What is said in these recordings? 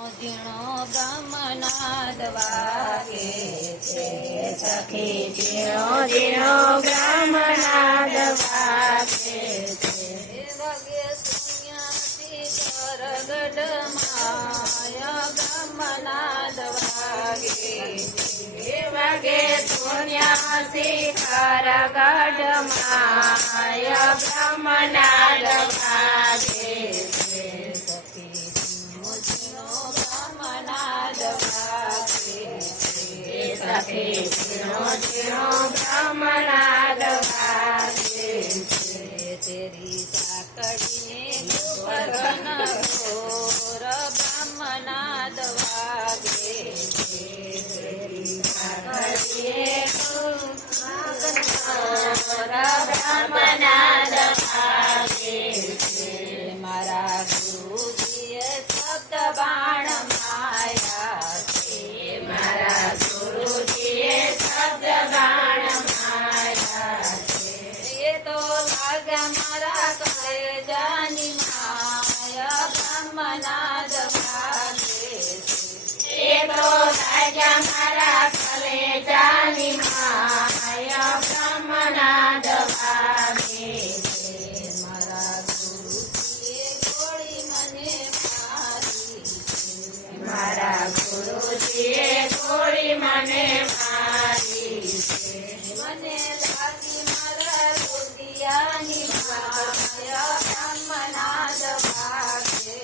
ઝીણો બ્રહ્મનાદ વાગે છે સખી, ઝીણો ઝીણો બ્રહ્મનાદ વાગે છે. વાગે શૂન્યથી કરગડમાય બ્રહ્મનાદ વાગે છે. વાગે શૂન્યથી કરગડમાય બ્રહ્મનાદ વાગે છે. સખી ઝીણો ઝીણો બ્રહ્મનાદ વાગે છે. તેરી સાંકળીને ગોવર્ધન ઘોર બ્રહ્મનાદ વાગે છે. તેરી સાંકળીને ઘોર બ્રહ્મનાદ વાગે છે. મારા ગુરુજીએ શબ્દ બાણ માયા છે. મારા ગુરુજીએ શબ્દ બાણ માર્યા છે. એ તો લાગ્યા મારા કલેજાની માયા બ્રહ્મનાદ વાગે છે. એ તો લાગ્યા મારા કલેજાની માયા બ્રહ્મનાદ વાગે છે. મારા ગુરુજીએ ગોળી મને મારી છે. મારા ગુરુજીએ ગોળી મને મારી છે. મને લાગી મારા રુદિયાની માયા બ્રહ્મનાદ વાગે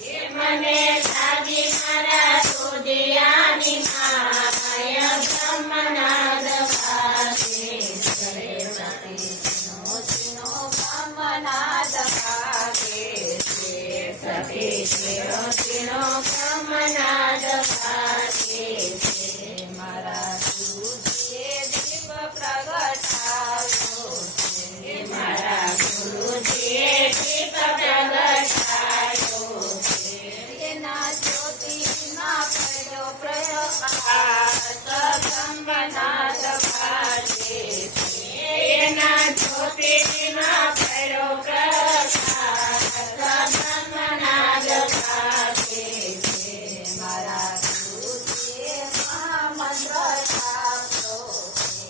છે. મને લાગી મારા રુદિયાની માયા બ્રહ્મનાદ વાગે છે. ઝીણો ઝીણો બ્રહ્મનાદ વાગે છે. સખી ઝીણો ઝીણો બ્રહ્મનાદ વાગે છે. મારા ગુરુજીએ દીપ પ્રગટાવ્યો છે. મારા ગુરુજીએ દીપ પ્રગટાવ્યો છે. એના જ્યોતિમાં પડ્યો પ્રકાશ બ્રહ્મનાદ વાગે છે. એના જ્યોતિમાં પડ્યો પ્રકાશ બ્રહ્મનાદ વાગે છે. મારા ગુરુજીએ મહામંત્ર આપ્યો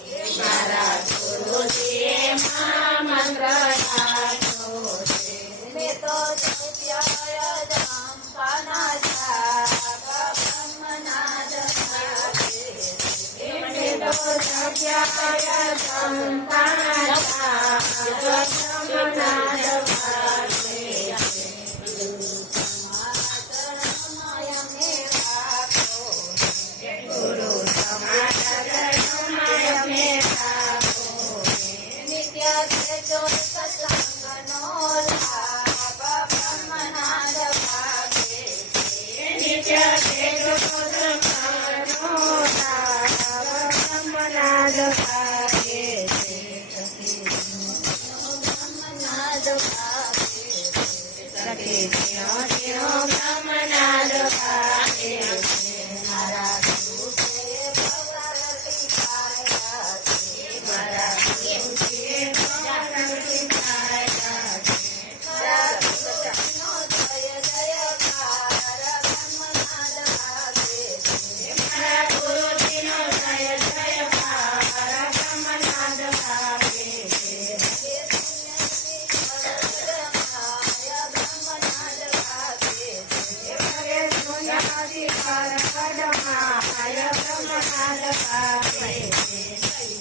છે. મારા ગુરુજીએ મહામંત્ર આપ્યો છે. મેં તો જપ્યા જંપાના જાપ બ્રહ્મનાદ વાગે છે. મેં તો જપ્યા જંપાના જાપ બ્રહ્મનાદ વાગે છે. ગુરુ સમાચાર મેં રાખો નિત્ય તેજો સત્સંગનો લાભ બ્રહ્મનાદ વાગે છે. નિત્ય તેજો સત્સંગનો લાભ બ્રહ્મનાદ વાગે છે. બ્રહ્મનાદ વાગે છે. સખી ઝીણો ઝીણો બ્રહ્મનાદ વાગે છે. મારા ગુરુજીએ ભગવતી પાયા છે. મારા ગુરુજીએ ભગવતી પાયા છે. મારા ગુરુજીનો જય જયકાર બ્રહ્મનાદ વાગે છે. મારા ગુરુજીનો જય જયકાર બ્રહ્મનાદ વાગે છે. બ્રહ્મનાદ વાગે છે. બ્રહ્મનાદ વાગે છે.